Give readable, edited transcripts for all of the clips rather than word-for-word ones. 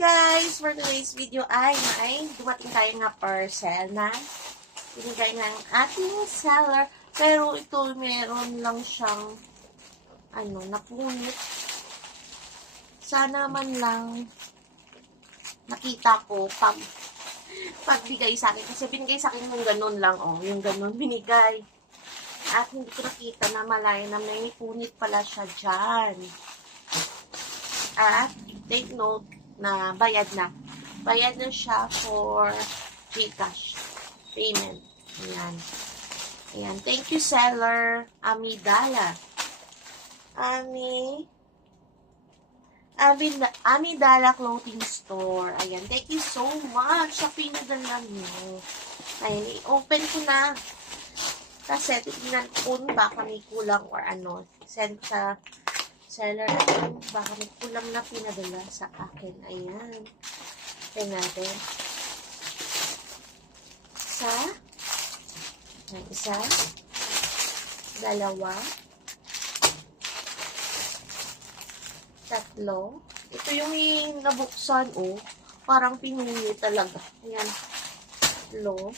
guys! For today's video ay may dumating tayo nga parcel na binigay ng ating seller. Pero ito, meron lang siyang napunit. Sana man lang nakita ko pagbigay sa akin. Kasi binigay sa akin yung ganun lang, yung ganun binigay. At hindi ko nakita na malaya na may punit pala siya dyan. At take note na bayad na. Bayad na siya for GCash payment. Ayan. Ayan. Thank you, seller. Amidala. Amidala Clothing Store. Ayan. Thank you so much sa pinadala niyo. Ayan. I-open ko na. Kasi titignan ko baka may kulang or send sa seller baka may kulang na pinadala sa akin. Ayan. Tingnan natin. Isa. Dalawa. Tatlo. Ito yung nabuksan, parang pinili talaga. Ayan. 3. 4.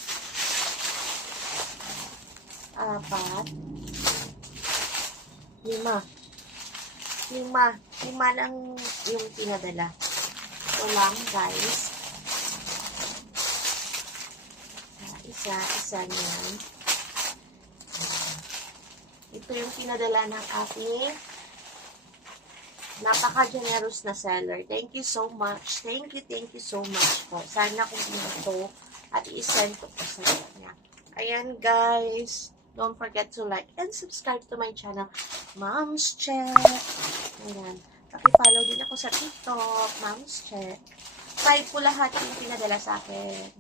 5. 5 lang yung pinadala. Ito lang, guys. Isa niyan. Ito yung pinadala ng ating napaka-generous na seller. Thank you so much. Thank you so much po. Sana kung ito at i-send ko po sa kanya. Ayan, guys. Don't forget to like and subscribe to my channel, Mom's Check. Ayan. Paki-follow din ako sa TikTok, Mom's Check. Try ko lahat yung pinadala sa akin.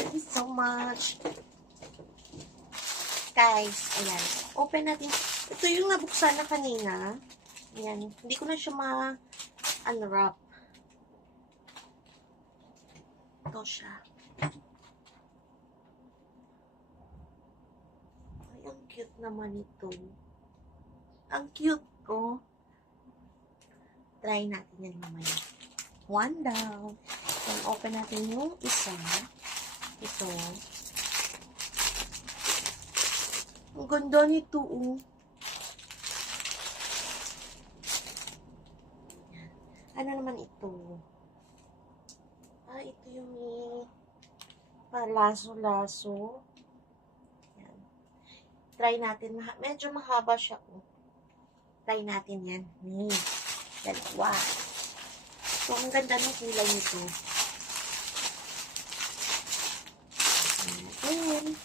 Thank you so much. Guys, ayan. Open natin. Ito yung nabuksan na kanina. Ayan. Hindi ko na siya ma-unwrap. Ito siya. Ay, ang cute naman ito. Ang cute ko. Try natin yan mamaya. One down. Then, open natin yung isa. Ito. Ang ganda nito, Ano naman ito? Ito yung palaso-laso. Yan. Try natin. Medyo mahaba siya, Try natin yan. Dalawa. So, ang ganda ng kulay nito. Ayan.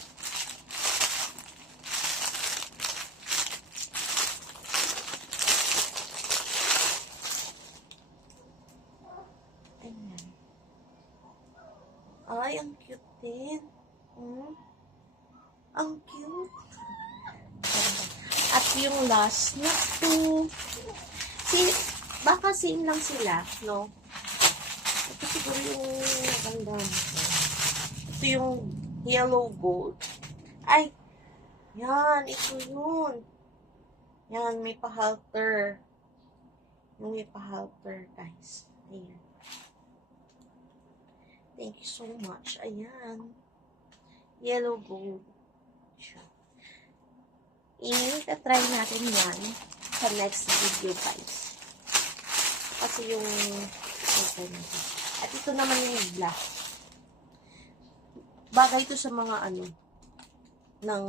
Ay, ang cute din. Ang cute. At yung last na to. Baka same lang sila, no? Ito siguro yung maganda. Ito yung yellow gold. Ay, yan. Ito yun. Yan, may pa-halter. Yung may pa-halter, guys. Ayan. Thank you so much. Ayan. Yellow gold. I-try natin yan sa next video, guys. Kasi yung at ito naman yung black. Bagay ito sa mga ng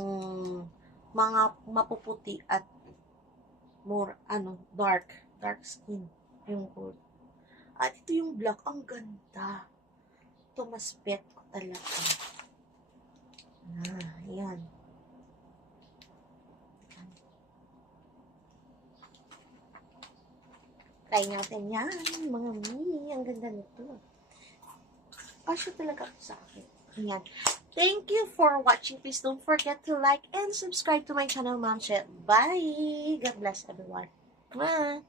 mga mapuputi at more dark skin yung gold. At ito yung black, ang ganda. Ito mas bet ko talaga. Ayan. Try natin yan, mga mini. Ang ganda nito. Kasya talaga sa akin. Ayan. Thank you for watching. Please don't forget to like and subscribe to my channel, Mom's Check. Bye! God bless everyone. Mwah!